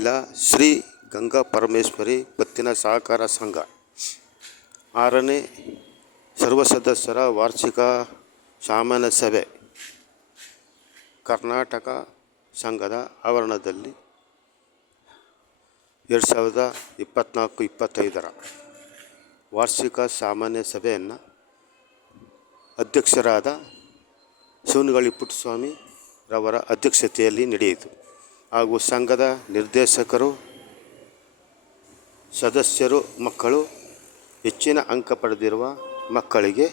ಜಿಲ್ಲಾ ಶ್ರೀ ಗಂಗಾ ಪರಮೇಶ್ವರಿ ಪತ್ತಿನ ಸಹಕಾರ ಸಂಘ 6ನೇ ಸರ್ವಸದಸ್ಯರ ವಾರ್ಷಿಕ ಸಾಮಾನ್ಯ ಸಭೆ ಕರ್ನಾಟಕ ಸಂಘದ ಆವರಣದಲ್ಲಿ 2024-25ರ ವಾರ್ಷಿಕ ಸಾಮಾನ್ಯ ಸಭೆಯನ್ನು ಅಧ್ಯಕ್ಷರಾದ ಶಿವನಗಳ್ಳಿ ಪುಟ್ಟಸ್ವಾಮಿ ರವರ ಅಧ್ಯಕ್ಷತೆಯಲ್ಲಿ ನಡೆಯಿತು. ಹಾಗೂ ಸಂಘದ ನಿರ್ದೇಶಕರು, ಸದಸ್ಯರು, ಮಕ್ಕಳು, ಹೆಚ್ಚಿನ ಅಂಕ ಪಡೆದಿರುವ ಮಕ್ಕಳಿಗೆ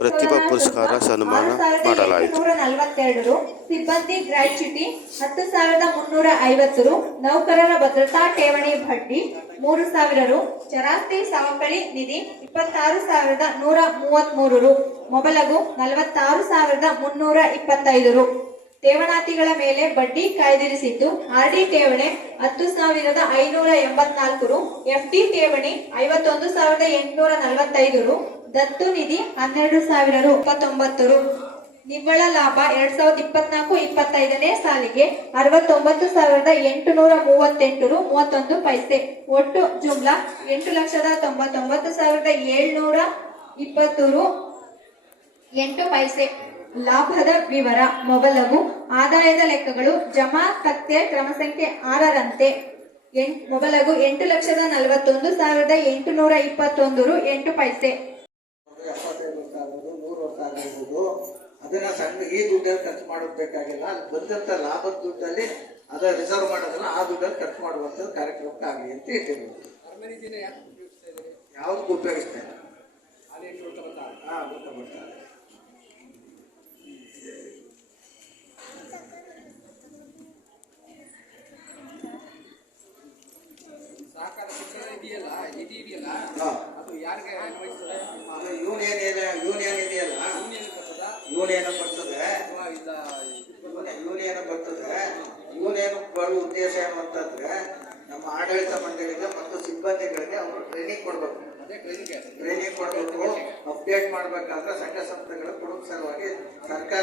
ಪ್ರತಿಭಾ ಪುರಸ್ಕಾರ ಸನ್ಮಾನ ಮಾಡಲಾಯಿತು. 10,742 ಸಿಬ್ಬಂದಿ ಗ್ರಾಚ್ಯುಟಿ 10,350 ರು, ನೌಕರರ ಭದ್ರತಾ ಠೇವಣಿ ಬಡ್ಡಿ 3,000 ರು, ಚರಾಸ್ತಿ ಸವಕಳಿ ನಿಧಿ 26,133 ರು, ಮೊಬಲಗು 46,325 ರು. ಠೇವಣಾತಿಗಳ ಮೇಲೆ ಬಡ್ಡಿ ಕಾಯ್ದಿರಿಸಿದ್ದು ಆರ್ಡಿ ಠೇವಣಿ 10,584 ರು, ಎಫ್ಡಿ ಠೇವಣಿ 51,845 ರು, ದತ್ತು ನಿಧಿ 12,000 ರು, 29 ರು. ನಿವ್ವಳ ಲಾಭ 2024-25ನೇ ಸಾಲಿಗೆ 69,838 ರು 31 ಪೈಸೆ. ಒಟ್ಟು ಜುಮ್ಲಾ 8,99,720 ರು 8 ಪೈಸೆ. ಲಾಭದ ವಿವರ ಮೊಬಲಗು ಆದಾಯದ ಲೆಕ್ಕಗಳು ಜಮಾ ತಕ್ತೆ ಕ್ರಮ ಸಂಖ್ಯೆ 6ರಂತೆ ಮೊಬಲಗು 8,41,821 ರು 8 ಪೈಸೆ. ಅದನ್ನ ಸಣ್ಣ ಈ ದುಡ್ಡಲ್ಲಿ ಖರ್ಚು ಮಾಡಬೇಕಾಗಿಲ್ಲ. ಅಲ್ಲಿ ಬಂದಂತ ಲಾಭದ ದುಡ್ಡಲ್ಲಿ ಅದ ರಿಸರ್ವ್ ಮಾಡೋದನ್ನ ಆ ದುಡ್ಡಲ್ಲಿ ಖರ್ಚು ಮಾಡುವಂತ ಕಾರ್ಯಕ್ರಮಕ್ಕಾಗಲಿ ಅಂತ ಇಟ್ಟಿರೋದು. ಯಾವ್ದಕ್ಕೂ ಉಪಯೋಗಿಸ್ತೇನೆ ಯೂನಿಯನ್ ಇದೆಯಲ್ಲ, ಯೂನಿಯನ್ ಬರ್ತದೆ. ಯೂನಿಯನ್ ಬರುವ ಉದ್ದೇಶ ಏನು ಅಂತಂದ್ರೆ ನಮ್ಮ ಆಡಳಿತ ಮಂಡಳಿಗೆ ಮತ್ತು ಸಿಬ್ಬಂದಿಗಳಿಗೆ ಅವರು ಟ್ರೈನಿಂಗ್ ಕೊಡ್ಬೇಕು. ಅಪ್ಡೇಟ್ ಮಾಡ್ಬೇಕಾದ್ರೆ ಸಂಘ ಸಂಸ್ಥೆಗಳ ಕುಟುಂಬ ಸಲುವಾಗಿ ಸರ್ಕಾರ